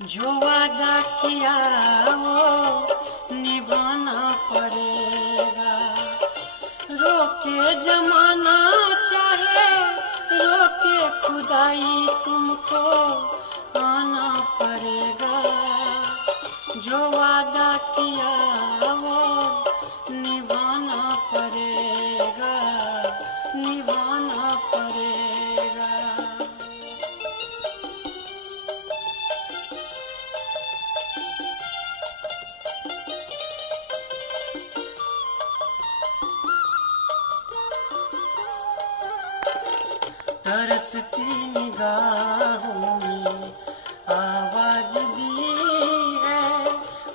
जो वादा किया वो निभाना पड़ेगा। रोके जमाना चाहे रोके खुदाई, तुमको आना पड़ेगा। जो वादा किया वो निभाना पड़ेगा, निभाना पड़ेगा। तरसती निगाहों में आवाज दी है,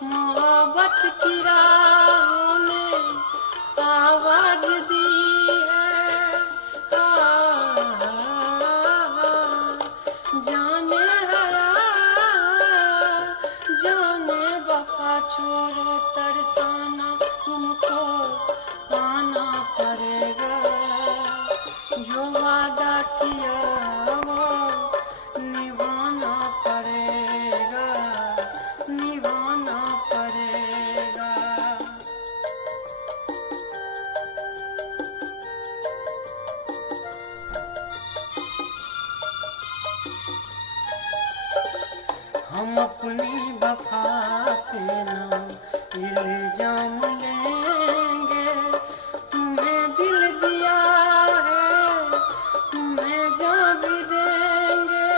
मोहब्बत की राहों में आवाज दी है। जाने हया जाने वफा छोड़ो तरसाना, तुमको आना पड़ेगा। जो वादा किया वो निभाना पड़ेगा, निभाना पड़ेगा। हम अपनी वफा पे ना इल्जाम लेंगे, तुम्हें दिल दिया है तुम्हें जान भी देंगे।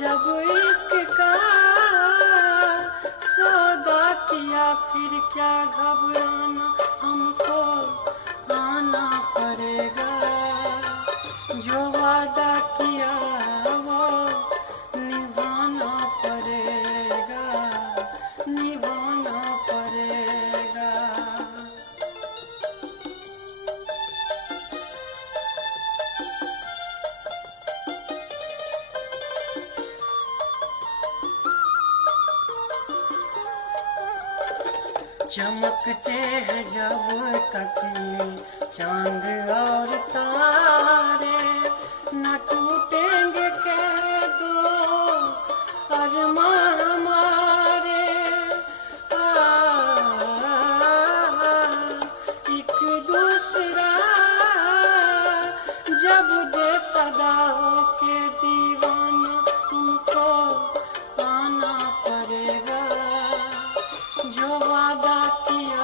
जब इश्क का सौदा किया फिर क्या घबराना, हमको आना पड़ेगा। जो वादा किया वो निभाना पड़ेगा, निभाना पड़ेगा। चमकते हैं जब तक चांद और तारे, न टूटेंगे कह दो अरमां हमारे। एक दूसरा जब दे सदा हो के दीवाना, तुमको आना पड़ेगा। जो वादा किया